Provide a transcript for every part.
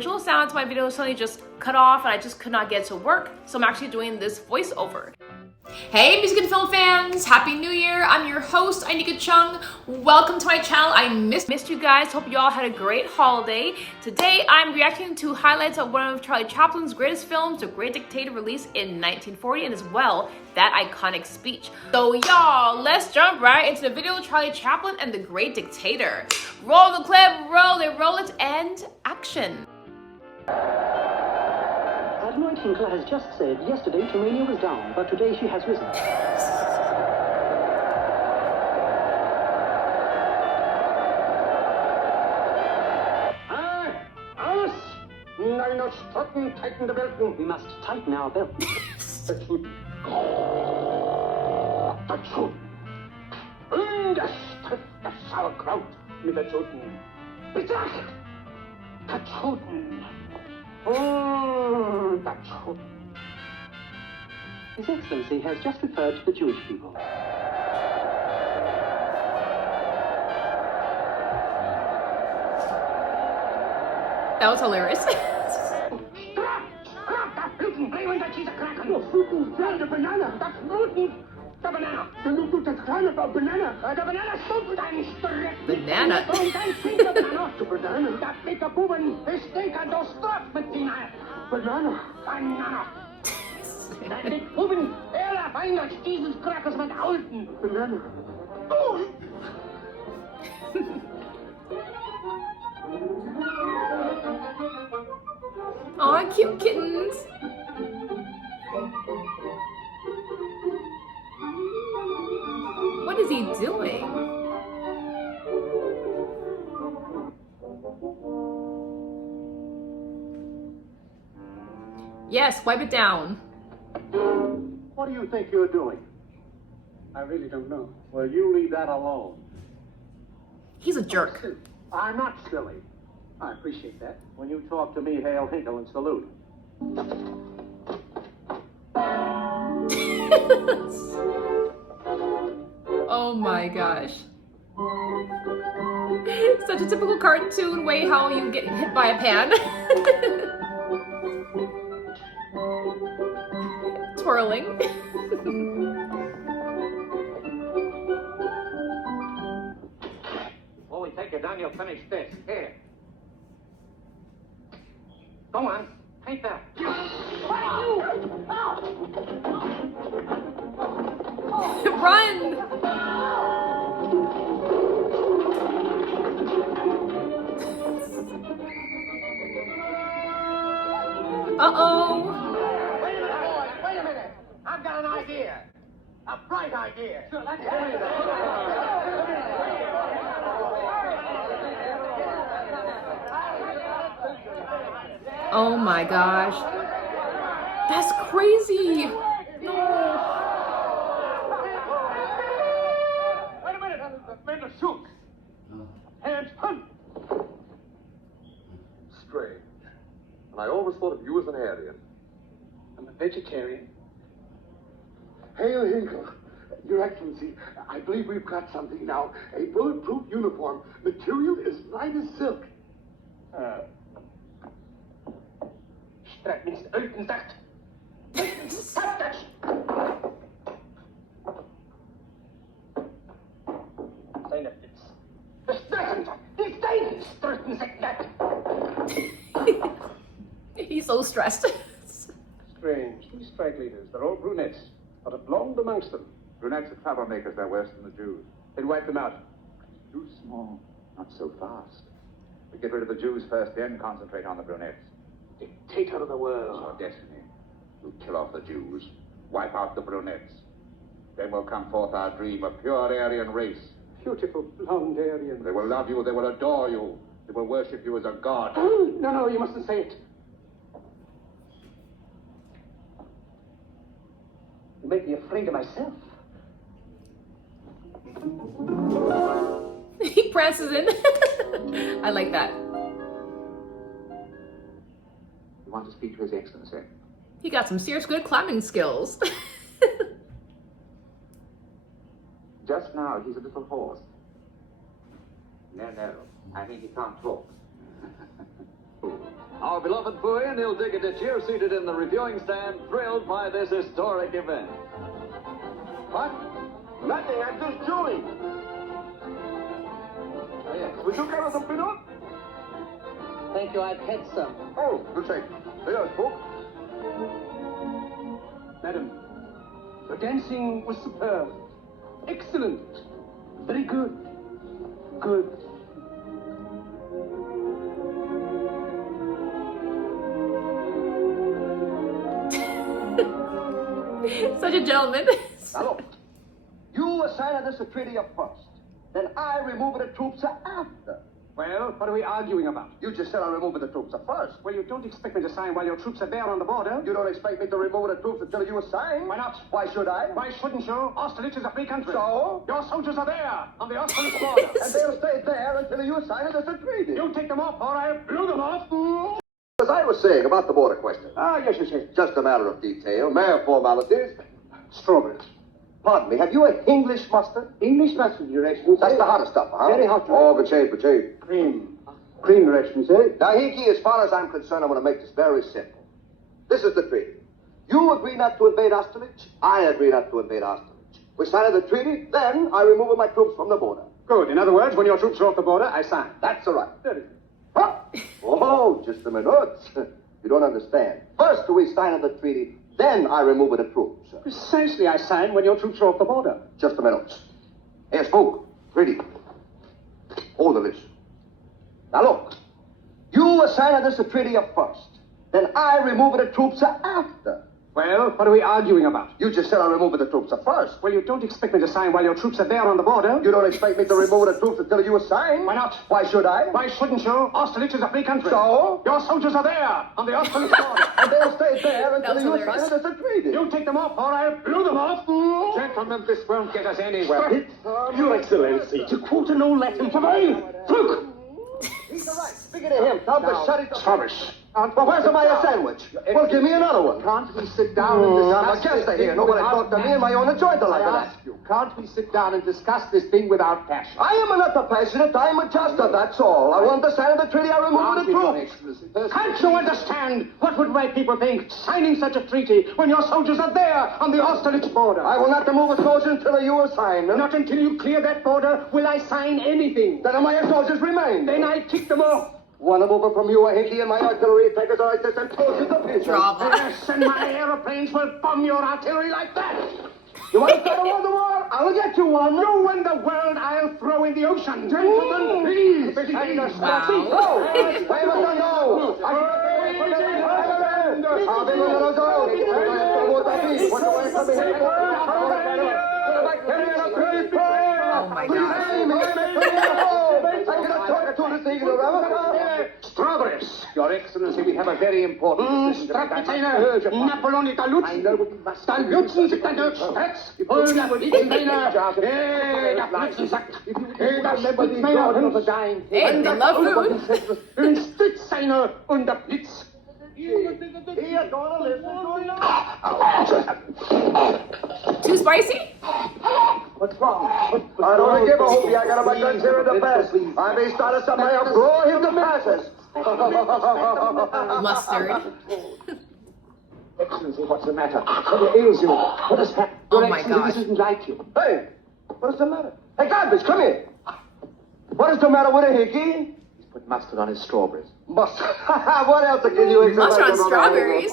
original sound to my video suddenly just cut off and I just could not get to work, so I'm actually doing this voiceover. Hey music and film fans, happy new year. I'm your host Anika Chung. Welcome to my channel. I missed you guys. Hope you all had a great holiday. Today I'm reacting to highlights of one of Charlie Chaplin's greatest films, The Great Dictator, released in 1940, and as well that iconic speech. So y'all, let's jump right into the video. Charlie Chaplin and The Great Dictator. Roll the clip, roll it, and action. Admiral Tinkler has just said yesterday Tomania was down, but today she has risen. Aus! Nein, Strotten, tighten the belt. We must tighten our belt. Das Schuten. Und das trifft das Sauerkraut mit der Schuten. Betracht! Das Schuten. Das Schuten. His Excellency has just referred to the Jewish people. That was hilarious. Das Bluten, bring uns diese Kraken. Das Bluten, der Banane. Das Bluten, der Banane. Das kleine Banane. Der Banane schmutzt einen Strick. Banana. Und ein Finker Banane. Die Banane. Das dicke Buben, ich denke, du strafst mit ihnen. Banane. Banane. Der dicke Buben, er weint dieses Krakers mit Alten. Banane. Aw, cute kittens. What is he doing? Yes, wipe it down. What do you think you're doing? I really don't know. Well, you leave that alone. He's a jerk. I'm not silly. I appreciate that. When you talk to me, hail, hinkle, and salute. Oh my gosh. Such a typical cartoon way how you get hit by a pan. Twirling. While we take it down, you'll finish this. Here. Go on. Take that. Run! Uh-oh. Wait a minute. I've got an idea. A bright idea. Sure, let's Oh my gosh. That's crazy. No. Wait a minute. Men are shook. Hands hunt. Strange. And I always thought of you as an Aryan. I'm a vegetarian. Hail, Hinkle. Your Excellency, I believe we've got something now. A bulletproof uniform. Material is light as silk. Strak minst Ölten sagt. Stop that! Seine Blitz. Bestreiten Sie! Die Steine ströten sich weg! He's so stressed. Strange. These strike leaders, they're all brunettes. Not a blonde amongst them. Brunettes are troublemakers, they're worse than the Jews. Then wipe them out. Too small. Not so fast. We get rid of the Jews first, then concentrate on the brunettes. Dictator of the It's world. our destiny. We'll kill off the Jews, wipe out the brunettes. Then will come forth our dream, a pure Aryan race. Beautiful blonde Aryan. They will love you, they will adore you. They will worship you as a god. No, you mustn't say it. You make me afraid of myself. He prances in. I like that. You want to speak to His Excellency? He got some serious good climbing skills. Just now, he's a little hoarse. No, I mean he can't talk. Our beloved Bowie and Il Dictator here, seated in the reviewing stand, thrilled by this historic event. What? Nothing, I'm just chewing. Would you carry some peanut? Thank you, I've had some. Oh, good take. Here, Spook. Madam, your dancing was superb. Excellent. Very good. Good. Such a gentleman. Now look, you assign this a treaty up first. Then I remove the troops after. Well, what are we arguing about? You just said I remove the troops first. Well, you don't expect me to sign while your troops are there on the border. You don't expect me to remove the troops until you assign? Why not? Why should I? Why shouldn't you? Austerlitz is a free country. So? Your soldiers are there on the Austerlitz border. And they'll stay there until you assign it as a treaty. You take them off or I blew them off. As I was saying about the border question. Yes. Just a matter of detail, mere formalities. Strawberries. Pardon me, have you an English mustard? English mustard, Your Excellency. That's the hottest stuff, huh? Very hot, Your Oh, good shade, good shade. Cream. Cream, Your Excellency. Now, Hickey, as far as I'm concerned, I'm going to make this very simple. This is the treaty. You agree not to invade Austerlitz. I agree not to invade Austerlitz. We sign the treaty, then I remove my troops from the border. Good. In other words, when your troops are off the border, I sign. That's all right. Very Huh? Oh, just a minute. You don't understand. First we sign the treaty, then I remove the troops. Precisely, I sign when your troops are off the border. Just a minute. Here, Spook. Treaty. Hold this. Now look. You assign this a treaty up first. Then I remove the troops after. Well, what are we arguing about? You just said I remove the troops first. Well, you don't expect me to sign while your troops are there on the border. You don't expect me to remove the troops until you assign? Why not? Why should I? Why shouldn't you? Austerlitz is a free country. So? Your soldiers are there on the Austerlitz border. And they'll stay there until was you hilarious. assign it as a treaty. You take them off or I blew them off. Gentlemen, this won't get us anywhere. Your Excellency. To quote an old Latin pavilion. Look! He's all right. Speaking of him, tell the shut it. Rubbish. Well, where's my sandwich? Well, give me another one. Can't we sit down and I'm a discuss guest this here. thing Nobody without talk to me in my own enjoyment like I that. ask you, can't we sit down and discuss this thing without passion? I am not a passionate. I'm a juster, that's all. I want to sign the treaty. I remove the Your troops. Excellency, Can't you understand? What would my people think signing such a treaty when your soldiers are there on the Austerlitz border? I will not remove a soldier until you assign them. Not until you clear that border will I sign anything. Then my soldiers remain. Then I kick them off. One move from you, Hickey, and my artillery takers are like this and closes the pieces. Drama. Yes, and my aeroplanes will bomb your artillery like that. You want to start a war? I'll get you one. You and the world I'll throw in the ocean. Gentlemen, please. Wow. Oh my God. Strawberries. Your Excellency, we have a very important decision to make. I must urge upon you. Napoleonica I know what we must do. Lutzen sich der Deutschstadt. Hol das Fliegenbeiner. Der Flitzensack. Das Flitzenbeiner und dying Hey, they love food. ein Stützseiner und der Blitz. Too spicy? What's wrong? I don't give a hoop. I got my guns here at the best. I may start us somebody else. Blow him to passes. Mustard. Excellency, what's the matter? What ails you? What has happened? Oh Your my Excellency, God. This isn't like you. Hey, what's the matter? Hey, garbage, come here. What is the matter with a Hickey? He's put mustard on his strawberries. Mustard. What else can you expect? Mustard on strawberries.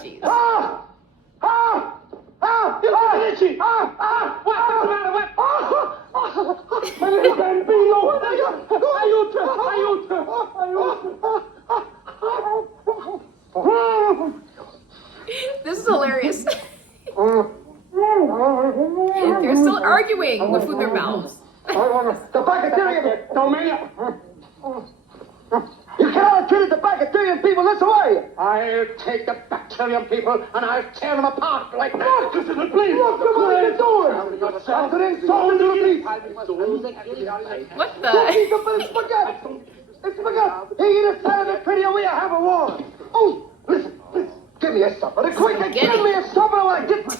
Jeez. Ah! Ah! Ah! Itchy. What's the matter? What? My little bambino. This is hilarious. They're still arguing with food in their mouths. The bacteria! Dominia. You cannot treat the bacterian people this way! I'll take the bacterium people and I'll tear them apart like that. This isn't please. What are you doing? Something so into the beef! What the? It's spaghetti! It's spaghetti! He eat a side of the treaty and we have a war! Oh, listen. Give me a supper. Quick, give me a supper while I get my...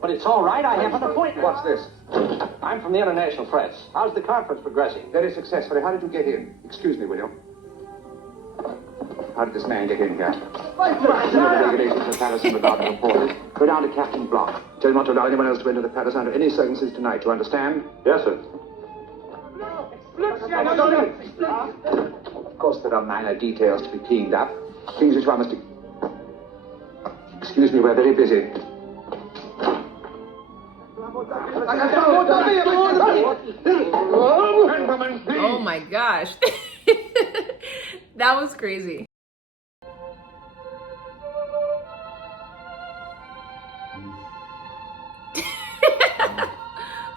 But it's all right. I have an appointment. What's this? I I'm from the international press. How's the conference progressing? Very successfully. How did you get in? Excuse me, will you? How did this man get in here? The regulations of the palace in regard to reporters. Go down to Captain Block. Tell him not to allow anyone else to enter the palace under any circumstances tonight. You understand? Yes, sir. Of course, there are minor details to be cleaned up. Things which one must... Excuse me, we're very busy. Oh my gosh. That was crazy.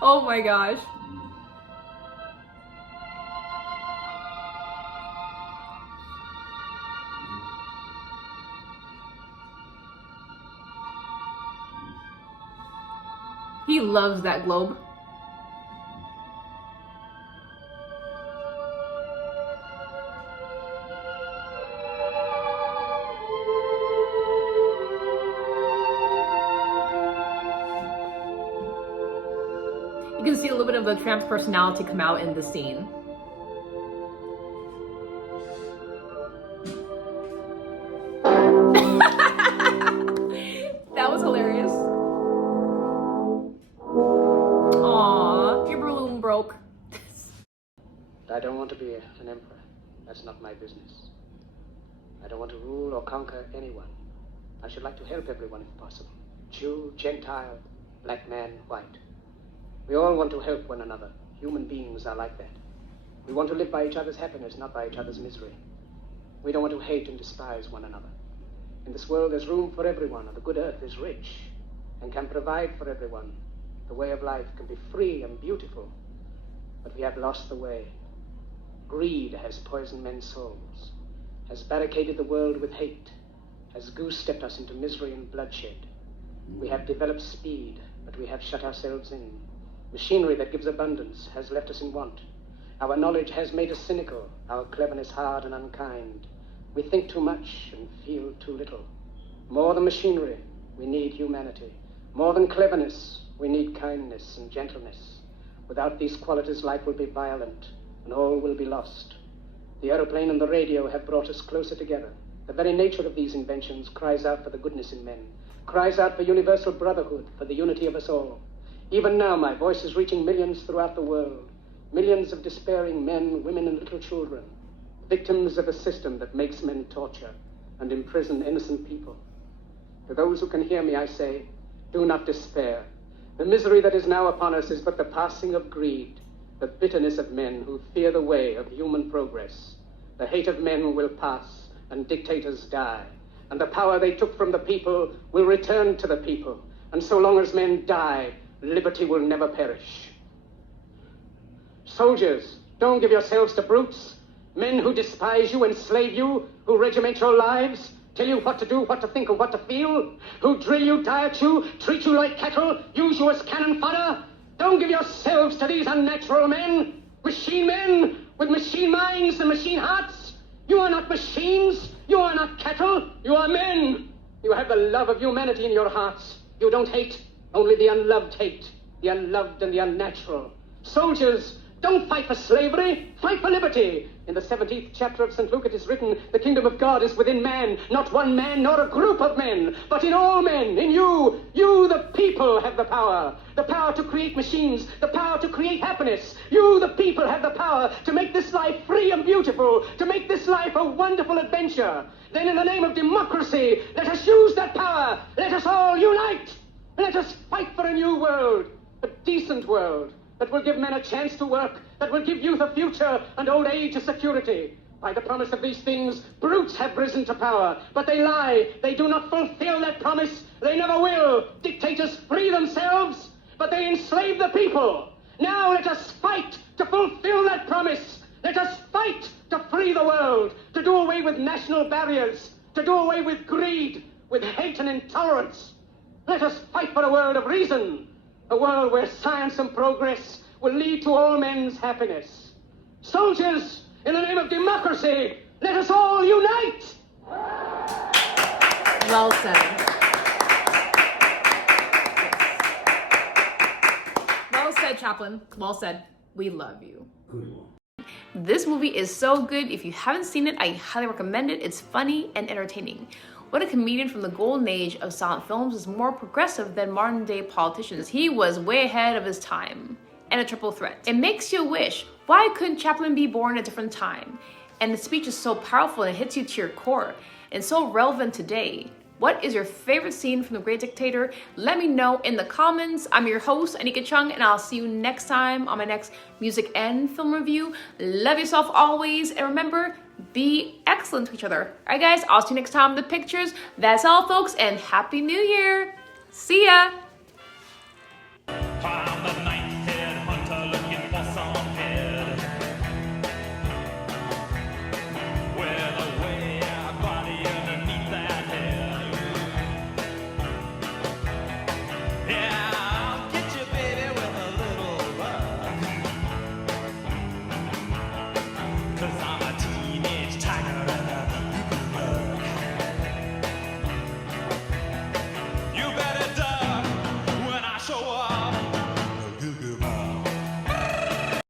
Oh my gosh. He loves that globe. You can see a little bit of the tramp's personality come out in this scene. That was hilarious. Aww, your balloon broke. I don't want to be an emperor. That's not my business. I don't want to rule or conquer anyone. I should like to help everyone if possible. Jew, Gentile, black man, white. We all want to help one another. Human beings are like that. We want to live by each other's happiness, not by each other's misery. We don't want to hate and despise one another. In this world, there's room for everyone, and the good earth is rich and can provide for everyone. The way of life can be free and beautiful, but we have lost the way. Greed has poisoned men's souls, has barricaded the world with hate, has goose-stepped us into misery and bloodshed. We have developed speed, but we have shut ourselves in. Machinery that gives abundance has left us in want. Our knowledge has made us cynical, our cleverness hard and unkind. We think too much and feel too little. More than machinery, we need humanity. More than cleverness, we need kindness and gentleness. Without these qualities, life will be violent and all will be lost. The aeroplane and the radio have brought us closer together. The very nature of these inventions cries out for the goodness in men, cries out for universal brotherhood, for the unity of us all. Even now, my voice is reaching millions throughout the world, millions of despairing men, women, and little children, victims of a system that makes men torture and imprison innocent people. To those who can hear me, I say, do not despair. The misery that is now upon us is but the passing of greed, the bitterness of men who fear the way of human progress. The hate of men will pass, and dictators die, and the power they took from the people will return to the people. And so long as men die, liberty will never perish. Soldiers, don't give yourselves to brutes, men who despise you, enslave you, who regiment your lives, tell you what to do, what to think, and what to feel, who drill you, diet you, treat you like cattle, use you as cannon fodder. Don't give yourselves to these unnatural men with machine minds and machine hearts. You are not machines, you are not cattle, you are men. You have the love of humanity in your hearts. You don't hate, only the unloved hate, the unloved and the unnatural. Soldiers, don't fight for slavery, fight for liberty. In the 17th chapter of St. Luke it is written, the kingdom of God is within man, not one man nor a group of men, but in all men, in you. You, the people, have the power to create machines, the power to create happiness. You, the people, have the power to make this life free and beautiful, to make this life a wonderful adventure. Then in the name of democracy, let us use that power. Let us all unite. Let us fight for a new world, a decent world, that will give men a chance to work, that will give youth a future and old age a security. By the promise of these things, brutes have risen to power, but they lie. They do not fulfill that promise. They never will. Dictators free themselves, but they enslave the people. Now let us fight to fulfill that promise. Let us fight to free the world, to do away with national barriers, to do away with greed, with hate and intolerance. Let us fight for a world of reason, a world where science and progress will lead to all men's happiness. Soldiers, in the name of democracy, let us all unite! Well said. Well said. said, Chaplin. Well said. We love you. This movie is so good. If you haven't seen it, I highly recommend it. It's funny and entertaining. What a comedian from the golden age of silent films is more progressive than modern day politicians. He was way ahead of his time. And a triple threat. It makes you wish, why couldn't Chaplin be born at a different time? And the speech is so powerful and it hits you to your core. And so relevant today. What is your favorite scene from The Great Dictator? Let me know in the comments. I'm your host, Anika Chung, and I'll see you next time on my next music and film review. Love yourself always, and remember, be excellent to each other. All right, guys, I'll see you next time with the pictures. That's all, folks, and Happy New Year. See ya.